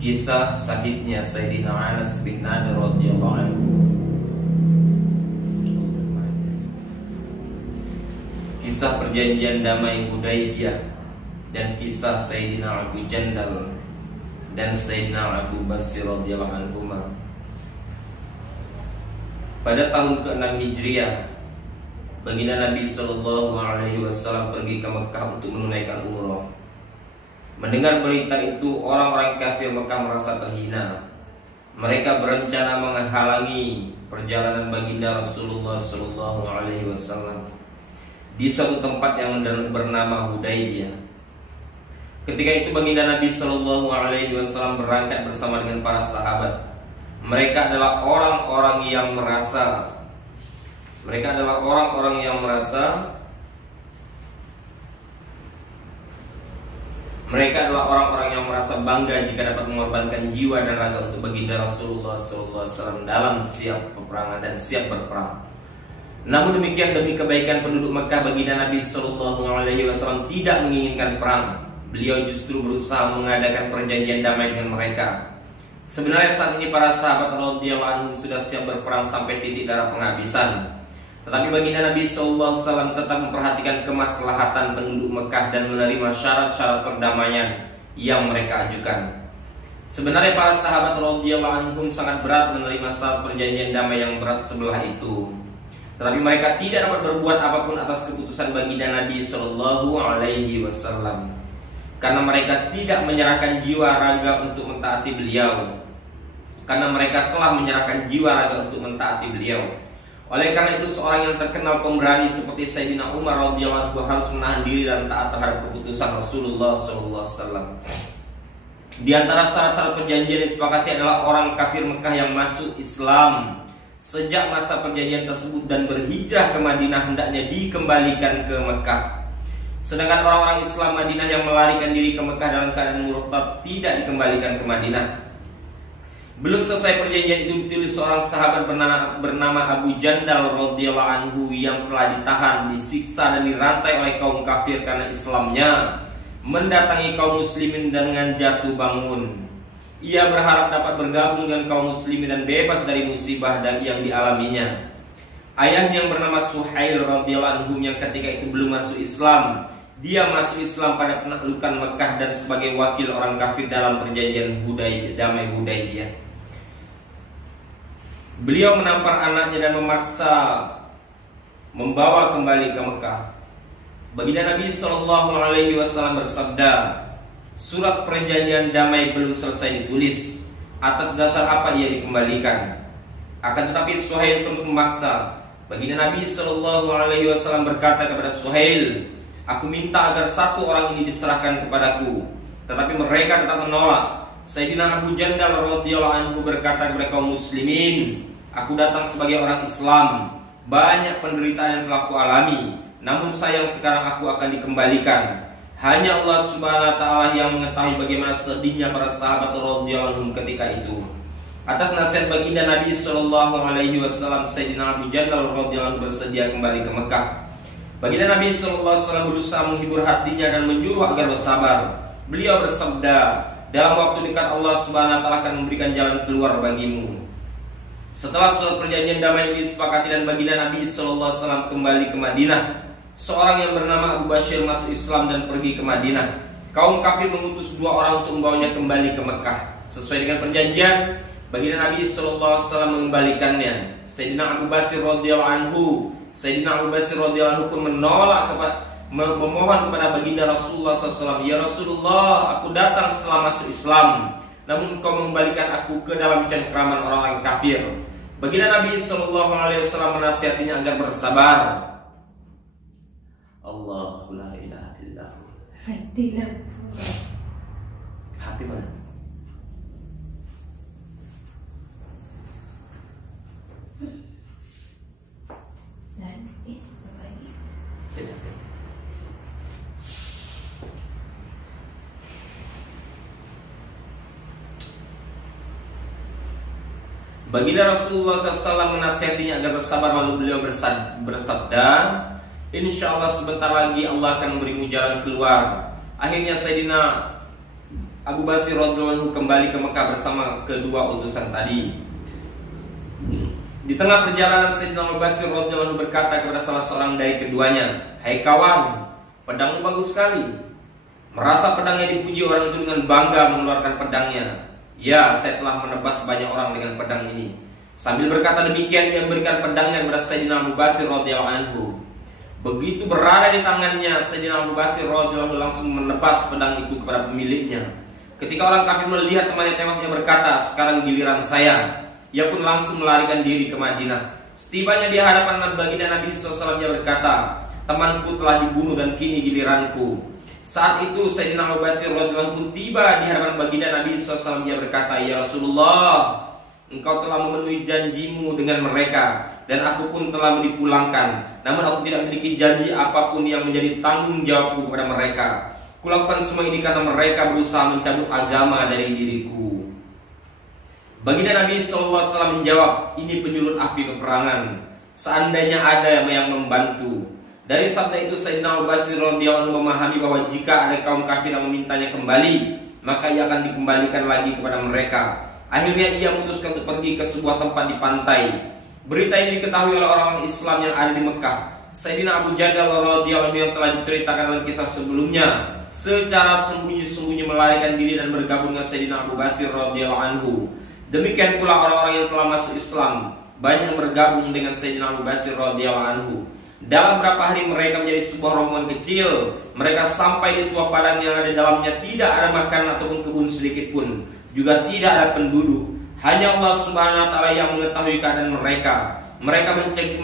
Kisah syahidnya Sayyidina Anas bin Nadir radhiyallahu anhu. Kisah perjanjian damai Hudaybiyah dan kisah Sayyidina Abu Jandal dan Sayyidina Abu Basir radhiyallahu anhu. Pada tahun ke-6 Hijriah, baginda Nabi sallallahu alaihi wasallam pergi ke Mekah untuk menunaikan umrah. Mendengar berita itu, orang-orang kafir Mekah merasa terhina. Mereka berencana menghalangi perjalanan baginda Rasulullah sallallahu alaihi wasallam di suatu tempat yang bernama Hudaybiyah. Ketika itu baginda Nabi sallallahu alaihi wasallam berangkat bersama dengan para sahabat. Mereka adalah orang-orang yang merasa bangga jika dapat mengorbankan jiwa dan raga untuk baginda Rasulullah SAW dalam siap peperangan dan siap berperang. Namun demikian, demi kebaikan penduduk Mekah, baginda Nabi SAW tidak menginginkan perang. Beliau justru berusaha mengadakan perjanjian damai dengan mereka. Sebenarnya saat ini para sahabat radhiyallahu anhum sudah siap berperang sampai titik darah penghabisan. Tetapi baginda Nabi SAW tetap memperhatikan kemaslahatan penduduk Mekah dan menerima syarat-syarat perdamaian yang mereka ajukan. Sebenarnya para sahabat radhiyallahu anhum sangat berat menerima syarat perjanjian damai yang berat sebelah itu. Tetapi mereka tidak dapat berbuat apapun atas keputusan baginda Nabi SAW, karena mereka tidak menyerahkan jiwa raga untuk mentaati beliau. Oleh karena itu, seorang yang terkenal pemberani seperti Sayyidina Umar radhiyallahu anhu harus menahan diri dan taat terhadap keputusan Rasulullah SAW. Di antara syarat-syarat perjanjian yang disepakati adalah orang kafir Mekah yang masuk Islam sejak masa perjanjian tersebut dan berhijrah ke Madinah hendaknya dikembalikan ke Mekah. Sedangkan orang-orang Islam Madinah yang melarikan diri ke Mekah dalam keadaan murtad tidak dikembalikan ke Madinah. Belum selesai perjanjian itu, ditulis seorang sahabat bernama Abu Jandal radhiyallahu anhu yang telah ditahan, disiksa dan dirantai oleh kaum kafir karena Islamnya, mendatangi kaum muslimin dengan jatuh bangun. Ia berharap dapat bergabung dengan kaum muslimin dan bebas dari musibah yang dialaminya. Ayahnya yang bernama Suhail radhiyallahu anhu yang ketika itu belum masuk Islam, dia masuk Islam pada penaklukan Mekah dan sebagai wakil orang kafir dalam perjanjian damai Hudaybiyah. Beliau menampar anaknya dan memaksa membawa kembali ke Mekah. Baginda Nabi SAW bersabda, surat perjanjian damai belum selesai ditulis, atas dasar apa ia dikembalikan? Akan tetapi Suhail terus memaksa. Baginda Nabi SAW berkata kepada Suhail, aku minta agar satu orang ini diserahkan kepadaku. Tetapi mereka tetap menolak. Sayyidina Abu Jandal radhiyallahu anhu berkata kepada kaum muslimin, aku datang sebagai orang Islam. Banyak penderitaan yang telah kualami, namun sayang sekarang aku akan dikembalikan. Hanya Allah Subhanahu wa ta'ala yang mengetahui bagaimana sedihnya para sahabat radhiyallahu anhum ketika itu. Atas nasihat baginda Nabi SAW, Sayyidina Abu Jandal radhiyallahu anhu bersedia kembali ke Mekah. Baginda Nabi SAW berusaha menghibur hatinya dan menyuruh agar bersabar. Beliau bersabda, dalam waktu dekat Allah Subhanahu wa ta'ala akan memberikan jalan keluar bagimu. Setelah surat perjanjian damai ini disepakati dan baginda Nabi SAW kembali ke Madinah, seorang yang bernama Abu Basir masuk Islam dan pergi ke Madinah. Kaum kafir mengutus 2 orang untuk membawanya kembali ke Mekah. Sesuai dengan perjanjian, baginda Nabi SAW mengembalikannya. Sayyidina Abu Basir radhiyallahu anhu pun menolak memohon kepada baginda Rasulullah SAW, ya Rasulullah, aku datang setelah masuk Islam, namun engkau mengembalikan aku ke dalam cengkraman orang-orang kafir. Baginda Nabi SAW menasihatinya agar bersabar. Allahu la ilaha illahu. Hati mana? Baginda Rasulullah SAW menasihatinya agar bersabar, lalu beliau bersabda, insya Allah sebentar lagi Allah akan memberimu jalan keluar. Akhirnya Sayyidina Abu Basir radhiyallahu anhu kembali ke Mekah bersama kedua utusan tadi. Di tengah perjalanan Sayyidina Abu Basir radhiyallahu anhu berkata kepada salah seorang dari keduanya, "Hai kawan, pedangmu bagus sekali." Merasa pedangnya dipuji, orang itu dengan bangga mengeluarkan pedangnya. "Ya, saya telah menebas banyak orang dengan pedang ini." Sambil berkata demikian, ia memberikan pedangnya kepada Sayyidina Abu Basir radhiyallahu anhu. Begitu berada di tangannya, Sayyidina Abu Basir radhiyallahu anhu langsung menebas pedang itu kepada pemiliknya. Ketika orang kafir melihat temannya tewas, ia berkata, "Sekarang giliran saya." Ia pun langsung melarikan diri ke Madinah. Setibanya di hadapan baginda Nabi SAW, ia berkata, "Temanku telah dibunuh dan kini giliranku." Saat itu Sayyidina Abu Basir radhiyallahu anhu tiba di hadapan baginda Nabi SAW. Ia berkata, "Ya Rasulullah, engkau telah memenuhi janjimu dengan mereka dan aku pun telah dipulangkan. Namun aku tidak memiliki janji apapun yang menjadi tanggung jawabku kepada mereka. Kulakukan semua ini karena mereka berusaha mencabut agama dari diriku." Baginda Nabi SAW menjawab, "Ini penyulut api peperangan. Seandainya ada yang membantu." Dari sabda itu Sayyidina Abu Basir radhiyallahu anhu memahami bahwa jika ada kaum kafir yang memintanya kembali, maka ia akan dikembalikan lagi kepada mereka. Akhirnya ia memutuskan untuk pergi ke sebuah tempat di pantai. Berita ini diketahui oleh orang Islam yang ada di Mekah. Sayyidina Abu Jandal radhiyallahu anhu yang telah diceritakan dalam kisah sebelumnya secara sembunyi-sembunyi melarikan diri dan bergabung dengan Sayyidina Abu Basir radhiyallahu anhu. Demikian pula orang-orang yang telah masuk Islam banyak bergabung dengan Sayyidina Abu Basir radhiyallahu anhu. Dalam beberapa hari mereka menjadi sebuah rombongan kecil. Mereka sampai di sebuah padang yang ada di dalamnya tidak ada makanan ataupun kebun sedikit pun, juga tidak ada penduduk. Hanya Allah Subhanahu wa taala yang mengetahui keadaan mereka. Mereka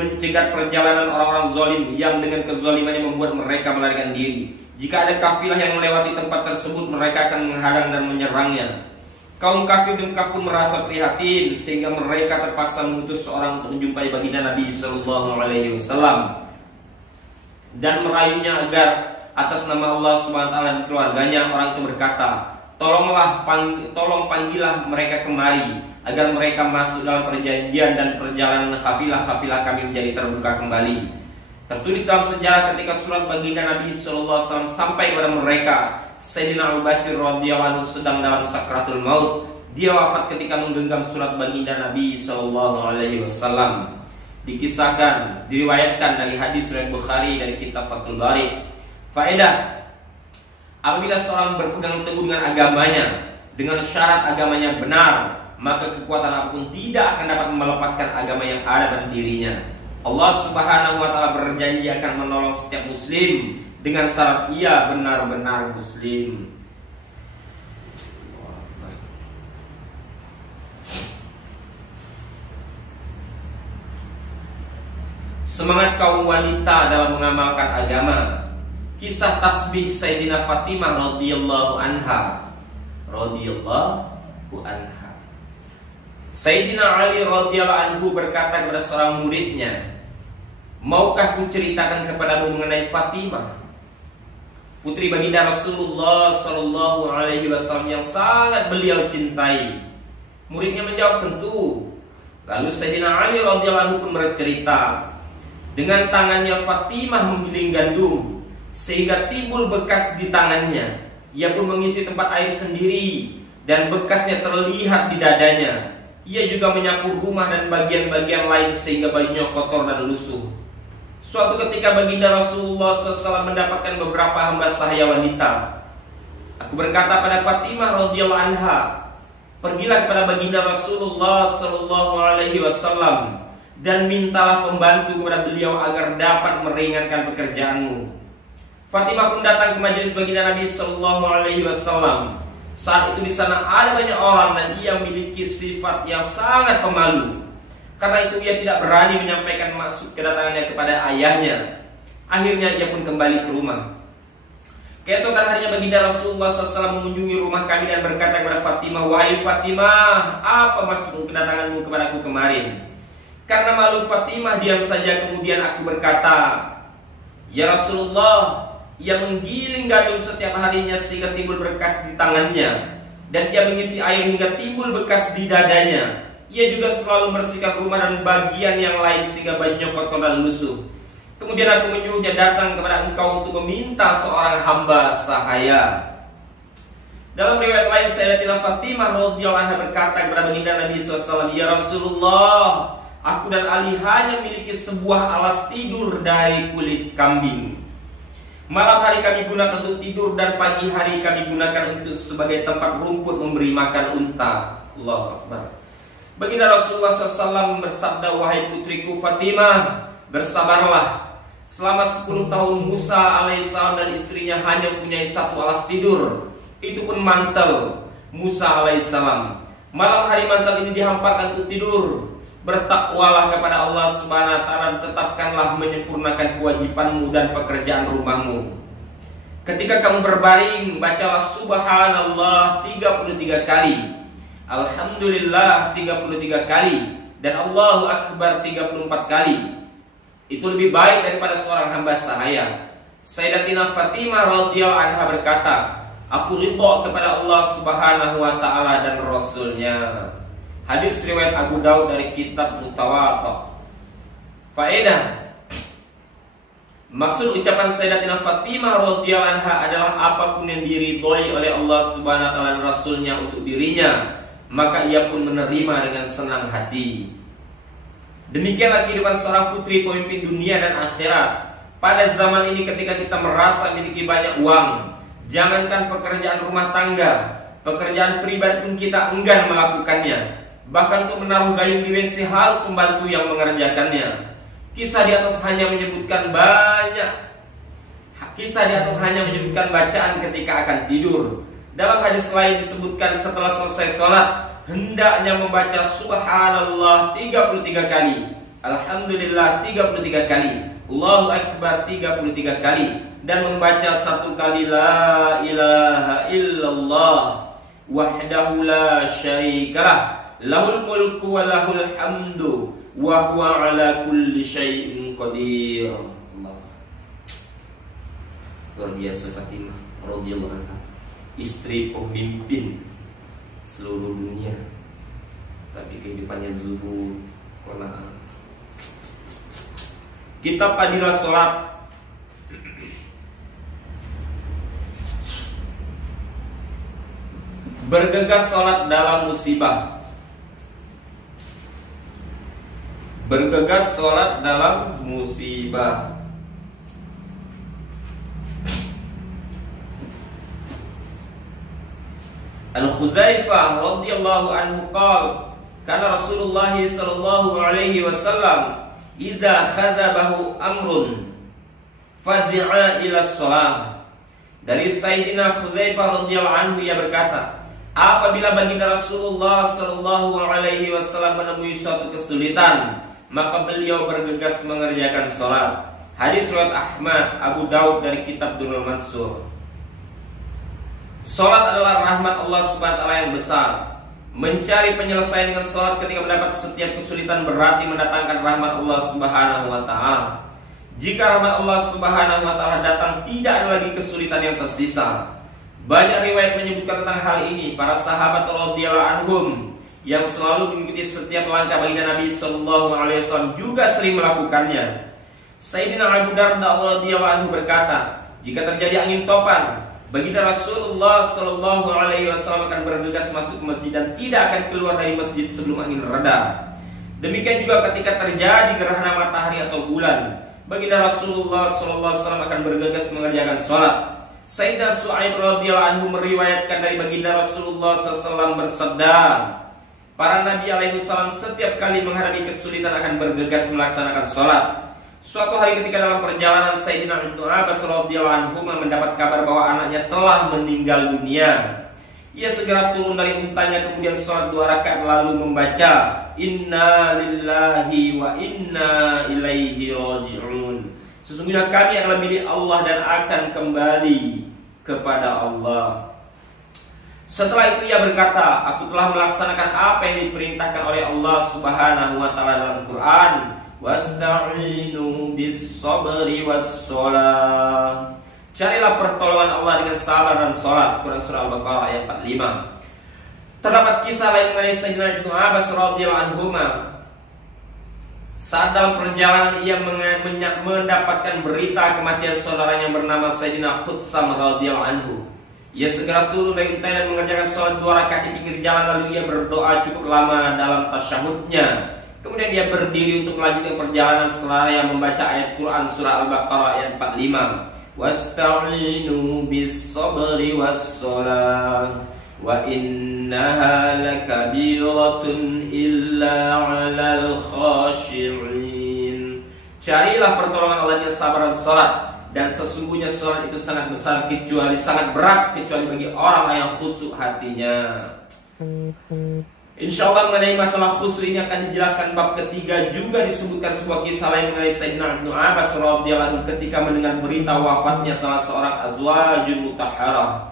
mencegat perjalanan orang-orang zalim yang dengan kezalimannya membuat mereka melarikan diri. Jika ada kafilah yang melewati tempat tersebut, mereka akan menghadang dan menyerangnya. Kaum kafir di Mekah pun merasa prihatin sehingga mereka terpaksa mengutus seorang untuk menjumpai baginda Nabi sallallahu alaihi wasallam dan merayunya agar atas nama Allah Subhanahu wa taala dan keluarganya. Orang itu berkata, tolong panggillah mereka kemari agar mereka masuk dalam perjanjian dan perjalanan kafilah-kafilah kami menjadi terbuka kembali." Tertulis dalam sejarah ketika surat baginda Nabi sallallahu alaihi wasallam sampai kepada mereka, Sayyidina Abu Basir radhiyallahu anhu sedang dalam sakratul maut. Dia wafat ketika menggenggam surat baginda Nabi sallallahu alaihi wasallam. Dikisahkan, diriwayatkan dari hadis riwayat Bukhari dari kitab Fathul Bari. Faedah: apabila seorang berpegang teguh dengan agamanya, dengan syarat agamanya benar, maka kekuatan apapun tidak akan dapat melepaskan agama yang ada pada dirinya. Allah Subhanahu wa taala berjanji akan menolong setiap muslim dengan syarat ia benar-benar muslim. Semangat kaum wanita dalam mengamalkan agama. Kisah tasbih Sayyidina Fatimah radhiyallahu anha. Sayyidina Ali radhiyallahu anhu berkata kepada seorang muridnya, "Maukah ku ceritakan kepadamu mengenai Fatimah, putri baginda Rasulullah sallallahu alaihi wasallam yang sangat beliau cintai?" Muridnya menjawab, "Tentu." Lalu Sayyidina Ali radhiyallahu anhu pun bercerita, dengan tangannya Fatimah menggiling gandum sehingga timbul bekas di tangannya. Ia pun mengisi tempat air sendiri dan bekasnya terlihat di dadanya. Ia juga menyapu rumah dan bagian-bagian lain sehingga bajunya kotor dan lusuh. Suatu ketika baginda Rasulullah SAW mendapatkan beberapa hamba sahaya wanita. Aku berkata pada Fatimah radhiyallahu anha, "Pergilah kepada baginda Rasulullah SAW dan mintalah pembantu kepada beliau agar dapat meringankan pekerjaanmu." Fatimah pun datang ke majelis baginda Nabi sallallahu alaihi wasallam. Saat itu di sana ada banyak orang dan ia memiliki sifat yang sangat pemalu. Karena itu ia tidak berani menyampaikan maksud kedatangannya kepada ayahnya. Akhirnya ia pun kembali ke rumah. Keesokan harinya baginda Rasulullah SAW mengunjungi rumah kami dan berkata kepada Fatimah, "Wahai Fatimah, apa maksud kedatanganmu kepadaku kemarin?" Karena malu Fatimah diam saja. Kemudian aku berkata, "Ya Rasulullah, ia menggiling gandum setiap harinya sehingga timbul bekas di tangannya, dan ia mengisi air hingga timbul bekas di dadanya. Ia juga selalu membersihkan rumah dan bagian yang lain sehingga bajunya kotor dan lusuh. Kemudian aku menyuruhnya datang kepada engkau untuk meminta seorang hamba sahaya." Dalam riwayat lain, Sayyidatina Fatimah radhiyallahu anha berkata kepada baginda Nabi SAW, "Ya Rasulullah, aku dan Ali hanya memiliki sebuah alas tidur dari kulit kambing. Malam hari kami gunakan untuk tidur dan pagi hari kami gunakan untuk sebagai tempat rumput memberi makan unta." Allahu Akbar. Baginda Rasulullah SAW bersabda, "Wahai putriku Fatimah, bersabarlah. Selama 10 tahun Musa alaihissalam dan istrinya hanya mempunyai satu alas tidur. Itu pun mantel Musa alaihissalam. Malam hari mantel ini dihamparkan untuk tidur. Bertakwalah kepada Allah subhanahu wa ta'ala dan tetapkanlah menyempurnakan kewajibanmu dan pekerjaan rumahmu. Ketika kamu berbaring, bacalah subhanallah 33 kali, alhamdulillah 33 kali, dan Allahu Akbar 34 kali. Itu lebih baik daripada seorang hamba sahaya." Sayyidatina Fatimah radhiyallahu anha berkata, "Aku ridha kepada Allah subhanahu wa ta'ala dan Rasulnya." Hadis riwayat Abu Daud dari kitab Mutawatta. Faedah: maksud ucapan Sayyidatina Fatimah radhiyallahu anha adalah apapun yang diridhoi oleh Allah subhanahu wa ta'ala dan Rasulnya untuk dirinya, maka ia pun menerima dengan senang hati. Demikianlah kehidupan seorang putri pemimpin dunia dan akhirat. Pada zaman ini ketika kita merasa memiliki banyak uang, jangankan pekerjaan rumah tangga, pekerjaan pribadi pun kita enggan melakukannya. Bahkan untuk menaruh gayung di WC harus pembantu yang mengerjakannya. Kisah di atas hanya menyebutkan bacaan ketika akan tidur. Dalam hadis lain disebutkan setelah selesai sholat hendaknya membaca subhanallah 33 kali, alhamdulillah 33 kali, Allahu Akbar 33 kali, dan membaca satu kali la ilaha illallah wahdahu la syarikalah lahul mulku wa lahul hamdu wa huwa ala kulli syai'in qadir. Allah. Luar biasa Fatimah radhiyallahu anha, istri pemimpin seluruh dunia, tapi kehidupannya zuhud, qanaah. Kitab Fadilah Salat. Bergegas salat dalam musibah. Bergegas salat dalam musibah. Al-Khuzaifah radhiyallahu anhu qala, kana Rasulullah sallallahu alaihi wasallam idza khadzabahu amrun fad'a ila shalah. Dari Sayyidina Khuzaifah radhiyallahu anhu, ia berkata, apabila baginda Rasulullah sallallahu alaihi wasallam menemui suatu kesulitan, maka beliau bergegas mengerjakan salat. Hadis riwayat Ahmad, Abu Daud dari kitab Durrul Mansur. Salat adalah rahmat Allah Subhanahu wa taala yang besar. Mencari penyelesaian dengan salat ketika mendapat setiap kesulitan berarti mendatangkan rahmat Allah Subhanahu wa taala. Jika rahmat Allah Subhanahu wa taala datang, tidak ada lagi kesulitan yang tersisa. Banyak riwayat menyebutkan tentang hal ini. Para sahabat radhiyallahu anhum yang selalu mengikuti setiap langkah baginda Nabi sallallahu alaihi wasallam juga sering melakukannya. Sayyidina Abu Darda radhiyallahu anhu berkata, jika terjadi angin topan, baginda Rasulullah sallallahu alaihi wasallam akan bergegas masuk ke masjid dan tidak akan keluar dari masjid sebelum angin reda. Demikian juga ketika terjadi gerhana matahari atau bulan, baginda Rasulullah sallallahu alaihi wasallam akan bergegas mengerjakan salat. Sayyidah Su'aib radhiyallahu anhu meriwayatkan dari baginda Rasulullah sallallahu alaihi wasallam bersabda, para nabi alaihi wasallam setiap kali menghadapi kesulitan akan bergegas melaksanakan salat. Suatu hari ketika dalam perjalanan, Sayyidina Ibnu Abbas radhiyallahu anhu mendapat kabar bahwa anaknya telah meninggal dunia. Ia segera turun dari untanya, kemudian sholat 2 rakaat lalu membaca Inna lillahi wa inna ilaihi raji'un. Sesungguhnya kami adalah milik Allah dan akan kembali kepada Allah. Setelah itu ia berkata, aku telah melaksanakan apa yang diperintahkan oleh Allah Subhanahu wa taala dalam Quran. Wasta'inu bis-sabri was-shalah. Carilah pertolongan Allah dengan sabar dan salat. Quran surah Al-Baqarah ayat 45. Terdapat kisah lain mengenai Sayyidina Ibnu Abbas radhiyallahu anhu. Saat dalam perjalanan ia mendapatkan berita kematian saudaranya yang bernama Sayyidina Qutsam radhiyallahu anhu. Ia segera turun dari unta dan mengerjakan sholat 2 rakaat di pinggir jalan. Lalu ia berdoa cukup lama dalam tasyahudnya. Kemudian dia berdiri untuk melanjutkan perjalanan seraya membaca ayat Quran surah Al-Baqarah ayat 45. Wasta'inu bis-sabri was-salah wa innaha lakabiratun illa 'alal khashi'in. Carilah pertolongan Allah dengan sabar dan salat, dan sesungguhnya salat itu sangat besar sangat berat kecuali bagi orang yang khusyuk hatinya. Insyaallah mengenai masalah khusyuk ini akan dijelaskan bab ketiga. Juga disebutkan sebuah kisah lain mengenai Sayyidina Ibnu Abbas radhiyallahu anhu ketika mendengar berita wafatnya salah seorang azwajun mutahharah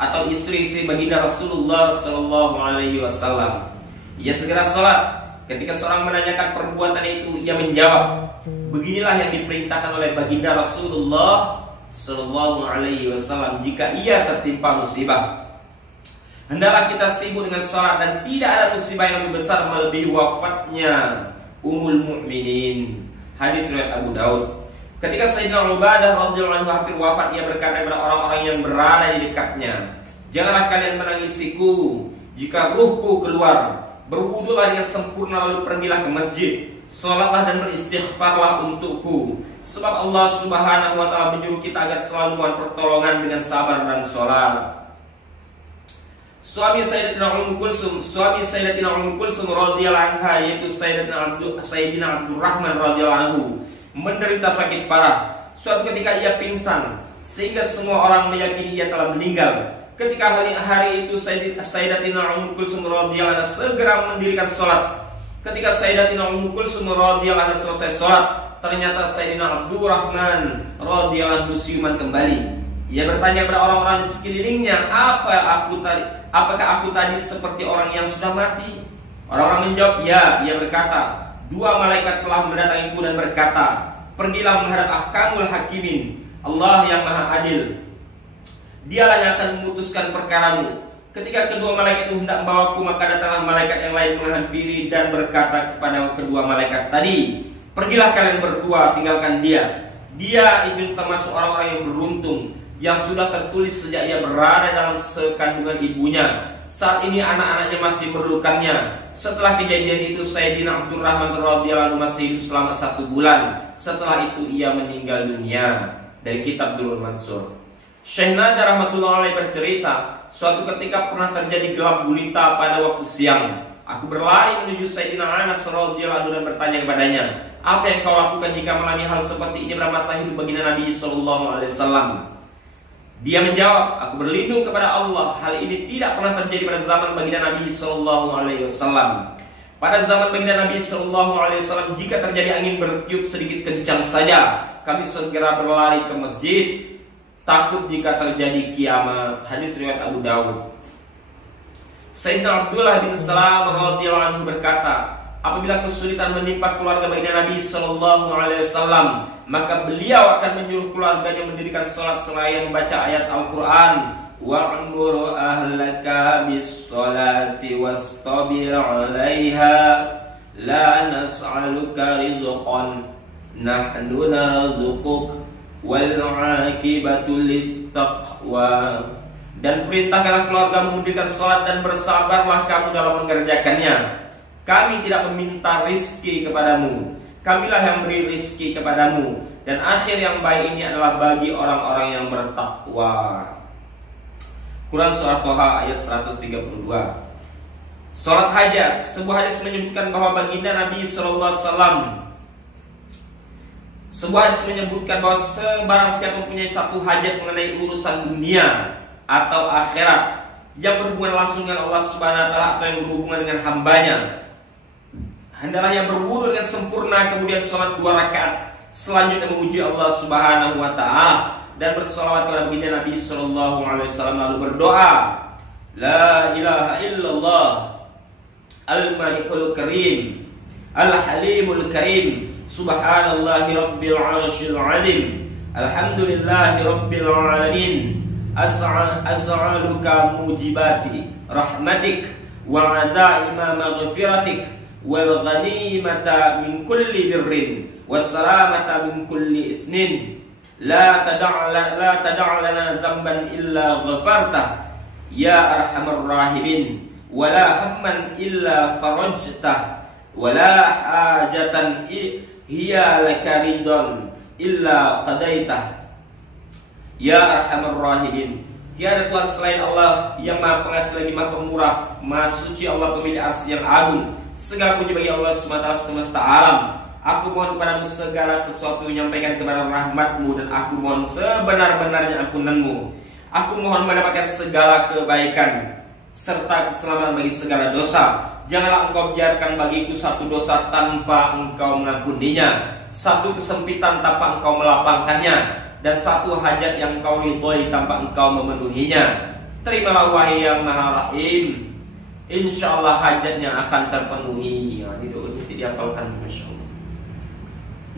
atau istri-istri baginda Rasulullah sallallahu alaihi wasallam. Ia segera salat. Ketika seorang menanyakan perbuatan itu, ia menjawab, beginilah yang diperintahkan oleh baginda Rasulullah sallallahu alaihi wasallam jika ia tertimpa musibah. Hendaklah kita sibuk dengan salat, dan tidak ada musibah yang lebih besar melebihi wafatnya Ummul Mukminin. Hadis riwayat Abu Daud. Ketika Sayyidina Ubadah radhiyallahu anhu hampir wafat, ia berkata kepada orang-orang yang berada di dekatnya, janganlah kalian menangisiku jika ruhku keluar. Berwudulah dengan sempurna, lalu pergilah ke masjid, salatlah dan beristighfarlah untukku, sebab Allah Subhanahu wa taala menyuruh kita agar selalu mohon pertolongan dengan sabar dan salat. Suami Sayyidatina Ummu Kulsum radhiyallahu anha, yaitu Sayyidina Abdurrahman radhiyallahu anhu, menderita sakit parah. Suatu ketika ia pingsan sehingga semua orang meyakini ia telah meninggal. Ketika hari itu Sayyidatina Ummu Kulsum radhiyallahu anha segera mendirikan salat. Ketika Sayyidatina Ummu Kulsum radhiyallahu anha selesai salat, ternyata Sayyidina Abdurrahman radhiyallahu anhu siuman kembali. Ia bertanya kepada orang-orang di sekelilingnya, apakah aku tadi seperti orang yang sudah mati? Orang-orang menjawab, ya. Ia berkata, 2 malaikat telah mendatangiku dan berkata, pergilah menghadap Ahkamul Hakimin, Allah yang Maha Adil. Dialah yang akan memutuskan perkaramu. Ketika kedua malaikat itu hendak membawaku, maka datanglah malaikat yang lain menghampiri dan berkata kepada kedua malaikat tadi, pergilah kalian berdua, tinggalkan dia. Dia itu termasuk orang-orang yang beruntung, yang sudah tertulis sejak ia berada dalam sekandungan ibunya. Saat ini anak-anaknya masih memerlukannya. Setelah kejadian itu Sayyidina Abdurrahman radhiyallahu anhu masih hidup selama 1 bulan. Setelah itu ia meninggal dunia. Dari kitab Durrul Mansur. Syekh Nada rahmatullahi alaihi bercerita, suatu ketika pernah terjadi gelap gulita pada waktu siang. Aku berlari menuju Sayyidina Anas radhiyallahu anhu dan bertanya kepadanya, apa yang kau lakukan jika mengalami hal seperti ini pada masa hidup baginda Nabi sallallahu alaihi wasallam? Dia menjawab, aku berlindung kepada Allah, hal ini tidak pernah terjadi pada zaman baginda Nabi sallallahu alaihi wasallam. Pada zaman baginda Nabi sallallahu alaihi wasallam, jika terjadi angin bertiup sedikit kencang saja, kami segera berlari ke masjid, takut jika terjadi kiamat. Hadis riwayat Abu Daud. Sayyidina Abdullah bin Salam radhiyallahu anhu berkata, apabila kesulitan menimpa keluarga baginda Nabi sallallahu alaihi wasallam, maka beliau akan menyuruh keluarganya mendirikan salat seraya membaca ayat Al-Quran, wa'mur ahlaka bis-salati wastabir 'alaiha la nas'aluka rizqan nahnu narzuquk wal 'aqibatu lit-taqwa. Dan perintahkanlah keluargamu mendirikan salat dan bersabarlah kamu dalam mengerjakannya. Kami tidak meminta rizki kepadamu, kamilah yang beri rizki kepadamu, dan akhir yang baik ini adalah bagi orang-orang yang bertakwa. Quran surah Toha ayat 132. Salat hajat. Sebuah hadis menyebutkan bahwa baginda Nabi sallallahu alaihi wasallam, sebuah hadis menyebutkan bahwa sebarang siapa mempunyai satu hajat mengenai urusan dunia atau akhirat yang berhubungan langsung dengan Allah Subhanahu wa taala atau yang berhubungan dengan hambanya, hendaklah yang berwudu dengan sempurna, kemudian sholat 2 rakaat, selanjutnya memuji Allah Subhanahu wa taala dan bersolawat kepada baginda Nabi sallallahu alaihi wasallam, lalu berdoa, la ilaha illallah al-malikul karim al-halimul karim subhanallahi rabbil arsyil azim alhamdulillahi rabbil alamin as'aluka mujibati rahmatik wa adaima maghfiratik wal ghanimata min kulli birrin was salamata min kulli isnin la tad'a' lana dzamban illa ghafartah ya arhamar rahimin, wa la hamman illa farajtah, wa la hajatan hiya laka ridon illa qadaitah ya arhamar rahimin. Tiada Tuhan selain Allah yang Maha Pengasih lagi Maha Pemurah, Maha Suci Allah pemilik arsy yang agung. Segala puji bagi Allah SWT semesta alam. Aku mohon kepadamu segala sesuatu yang menyampaikan kepada rahmat-Mu, dan aku mohon sebenar-benarnya ampunan-Mu. Aku mohon mendapatkan segala kebaikan serta keselamatan bagi segala dosa. Janganlah Engkau biarkan bagiku satu dosa tanpa Engkau mengampuninya, satu kesempitan tanpa Engkau melapangkannya, dan satu hajat yang Engkau ridhoi tanpa Engkau memenuhinya. Terimalah wahai yang Maha Rahim, insyaallah hajatnya akan terpenuhi. Ini doa ini dihafalkan insyaallah.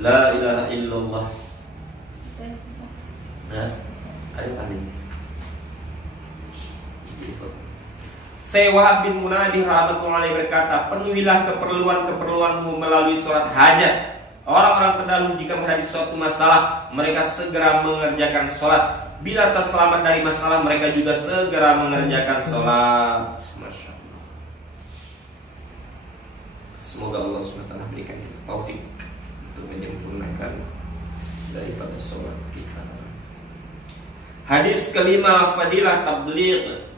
La ilaha illallah. Ayo paling. Wahab bin Munabih rahmatullahi berkata, penuhilah keperluan-keperluanmu melalui sholat hajat. Orang-orang terdahulu jika menghadapi suatu masalah, mereka segera mengerjakan sholat. Bila terselamat dari masalah, mereka juga segera mengerjakan sholat. Masya Allah. Semoga Allah SWT berikan kita taufik untuk menyempurnakan daripada sholat kita. Hadis kelima, fadilah tabligh.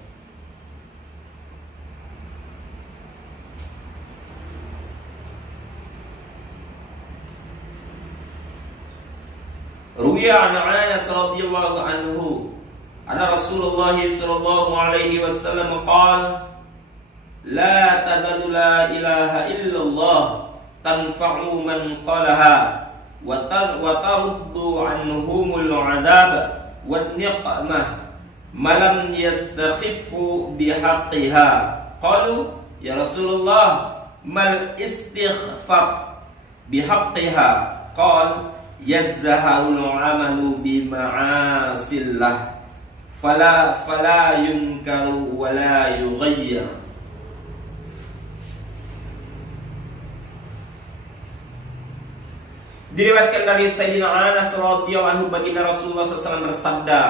Ruwiya an Anas radhiyallahu anhu anna Rasulullah sallallahu alaihi wasallam qala la tazalu la ilaha illallah tanfa'u man qalaha wa taruddu anhumul adab wan niqmah malam yastakhiffu bihaqqiha. Qalu ya Rasulullah mal istighfar bihaqqiha. Qala yazzahaul amalu bima'asillah fala yunkaru wala yughayyar. Diriwayatkan dari Sayyidina Anas radhiyallahu anhu, baginda Rasulullah SAW bersabda,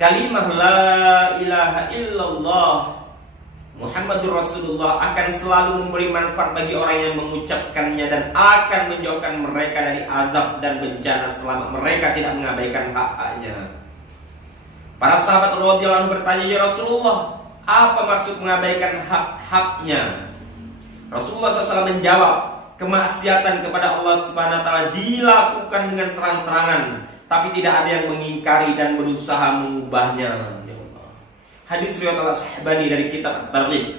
kalimah la ilaha illallah Muhammadur Rasulullah akan selalu memberi manfaat bagi orang yang mengucapkannya dan akan menjauhkan mereka dari azab dan bencana selama mereka tidak mengabaikan hak-haknya. Para sahabat radhiyallahu anhu bertanya, ya Rasulullah, apa maksud mengabaikan hak-haknya? Rasulullah SAW menjawab, kemaksiatan kepada Allah Subhanahu wa taala dilakukan dengan terang-terangan, tapi tidak ada yang mengingkari dan berusaha mengubahnya. Hadis riwayat Al-Sahbani dari kitab At-Targhib.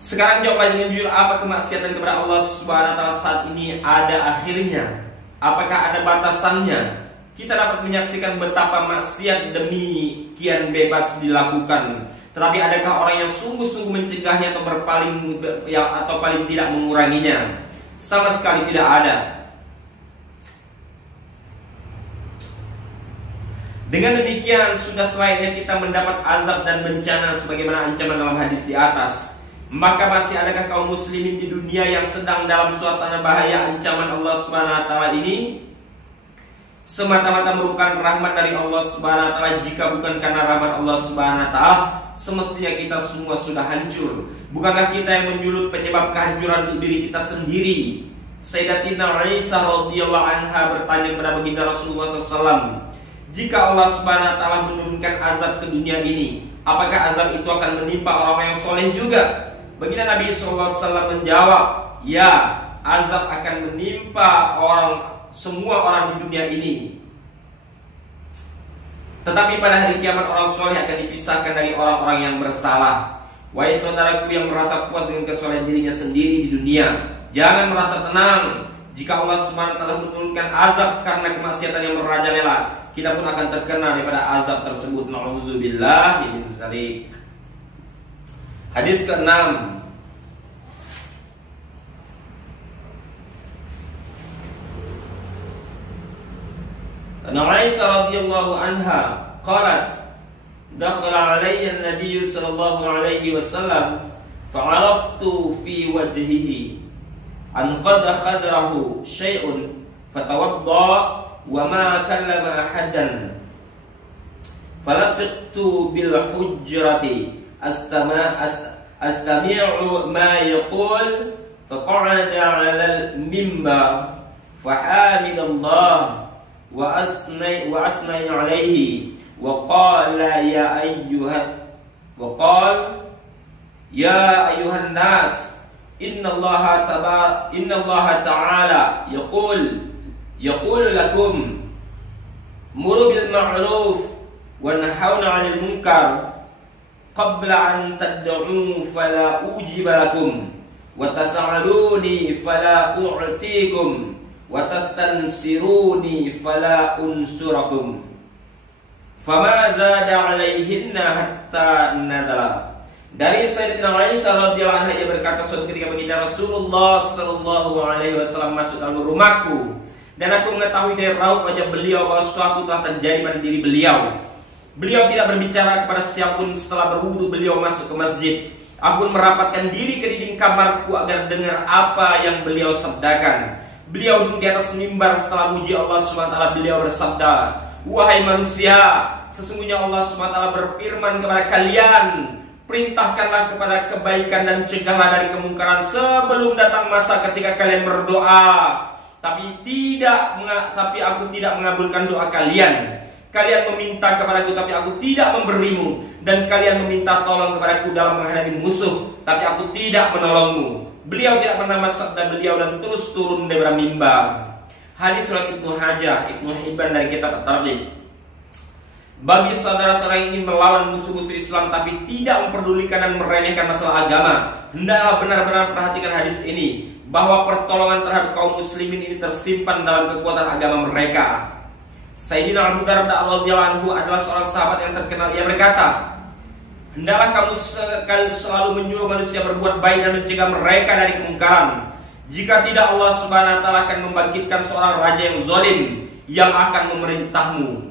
Sekarang jawab dengan jujur, apa kemaksiatan kepada Allah Subhanahu wa taala saat ini ada akhirnya? Apakah ada batasannya? Kita dapat menyaksikan betapa maksiat demikian bebas dilakukan. Tetapi adakah orang yang sungguh-sungguh mencegahnya atau berpaling atau paling tidak menguranginya? Sama sekali tidak ada. Dengan demikian sudah selainnya kita mendapat azab dan bencana sebagaimana ancaman dalam hadis di atas. Maka masih adakah kaum muslimin di dunia yang sedang dalam suasana bahaya ancaman Allah Subhanahu wa taala ini? Semata-mata merupakan rahmat dari Allah Subhanahu wa taala. Jika bukan karena rahmat Allah Subhanahu wa taala, semestinya kita semua sudah hancur. Bukankah kita yang menyulut penyebab kehancuran untuk diri kita sendiri? Sayyidatina Aisyah radhiyallahu anha bertanya kepada baginda Rasulullah SAW, jika Allah Subhanahu wa taala menurunkan azab ke dunia ini, apakah azab itu akan menimpa orang-orang yang soleh juga? Baginda Nabi SAW menjawab, ya, azab akan menimpa semua orang di dunia ini. Tetapi pada hari kiamat orang soleh akan dipisahkan dari orang-orang yang bersalah. Wahai saudaraku yang merasa puas dengan kesolehan dirinya sendiri di dunia, jangan merasa tenang. Jika Allah Subhanahu wa taala menurunkan azab karena kemaksiatan yang merajalela, kita pun akan terkena daripada azab tersebut. Nauzubillah min dzalik. Hadis ke-6. Aisyah radhiyallahu anha qalat, dakhala alayya an-nabiy sallallahu alaihi wasallam fa'araftu fi wajhihi an qad khadrahu syai'un fatawadda wa ma kallama ahadan. Falasiqtu bil hujrati astami'u ma yaqul faqa'ada 'ala al-mimbar fahamidallah wa asnai 'alaihi wa qala ya ayyuhan nas inna Allah ta'ala yaqul lakum muru bil ma'ruf wa nahawna 'anil munkar qabla an tad'u fala ujiba lakum wa tas'aluni fala u'tikum wa tastansiruni fala unsurakum fama zada 'alaihinna hatta nadala. Dari Sayyidatina Aisyah radhiyallahu anha, ia berkata, suatu ketika baginda Rasulullah sallallahu alaihi wasallam masuk dalam rumahku dan aku mengetahui dari raut wajah beliau bahwa suatu telah terjadi pada diri beliau. Beliau tidak berbicara kepada siapapun. Setelah berwudu beliau masuk ke masjid. Aku pun merapatkan diri ke dinding kamarku agar dengar apa yang beliau sabdakan. Beliau duduk di atas mimbar. Setelah muji Allah SWT, beliau bersabda, wahai manusia, sesungguhnya Allah SWT berfirman kepada kalian, perintahkanlah kepada kebaikan dan cegahlah dari kemungkaran sebelum datang masa ketika kalian berdoa. Tapi aku tidak mengabulkan doa kalian. Kalian meminta kepadaku tapi aku tidak memberimu, dan kalian meminta tolong kepadaku dalam menghadapi musuh tapi aku tidak menolongmu. Beliau tidak pernah sabda beliau dan terus turun dari mimbar. Hadis riwayat Ibnu Hajjah, Ibnu Hibban dari kitab At-Targhib. Bagi saudara-saudara yang ingin melawan musuh-musuh Islam tapi tidak memperdulikan dan meremehkan masalah agama, hendaklah benar-benar perhatikan hadis ini, bahwa pertolongan terhadap kaum muslimin ini tersimpan dalam kekuatan agama mereka. Sayyidina Abu Darda radhiyallahu anhu adalah seorang sahabat yang terkenal. Ia berkata, hendaklah kamu selalu menyuruh manusia berbuat baik dan mencegah mereka dari kemungkaran. Jika tidak, Allah Subhanahu wa taala akan membangkitkan seorang raja yang zalim yang akan memerintahmu,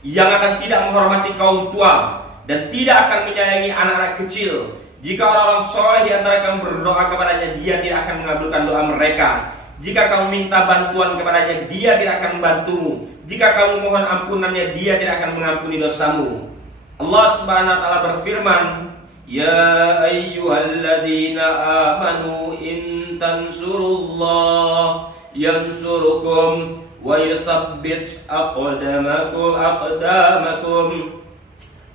yang akan tidak menghormati kaum tua dan tidak akan menyayangi anak-anak kecil. Jika orang-orang soleh di antara kamu berdoa kepadanya, dia tidak akan mengabulkan doa mereka. Jika kamu minta bantuan kepadanya, dia tidak akan membantumu. Jika kamu mohon ampunannya, dia tidak akan mengampuni dosamu. Allah Subhanahu wa taala berfirman, ya ayyuhalladzina amanu in tansurullah yansurukum wa yusabbit aqdamakum.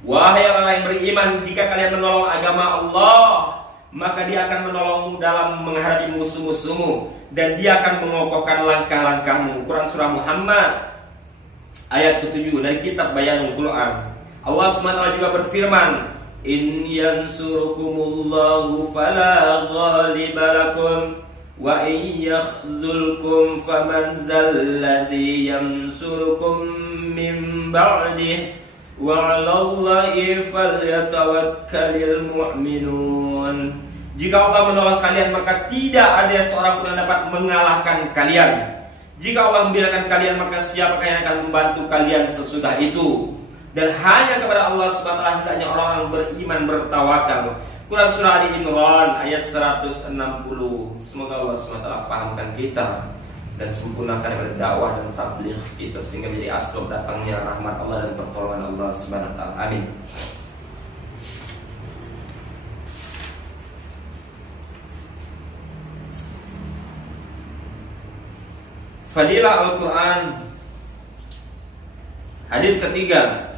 Wahai orang yang beriman, jika kalian menolong agama Allah, maka dia akan menolongmu dalam menghadapi musuh-musuhmu, dan dia akan mengokohkan langkah-langkahmu. Quran surah Muhammad ayat ke-7 dari kitab Bayanul Quran. Allah SWT juga berfirman, in yansurukumullahu fala ghaliba lakum wa in yakhzulkum faman zalladhi yansurukum min ba'dih wa 'alallahi falyatawakkalul mu'minun. Jika Allah menolong kalian, maka tidak ada seorang pun yang dapat mengalahkan kalian. Jika Allah membiarkan kalian, maka siapakah yang akan membantu kalian sesudah itu? Dan hanya kepada Allah SWT hendaknya orang-orang beriman bertawakal. Quran surah Ali Imran ayat 160. Semoga Allah SWT pahamkan kita dan sempurnakan berdakwah dan tabligh kita sehingga menjadi asbab datangnya rahmat Allah dan pertolongan Allah Subhanahu wa taala. Amin. Fadilah Al-Quran. Hadis ketiga,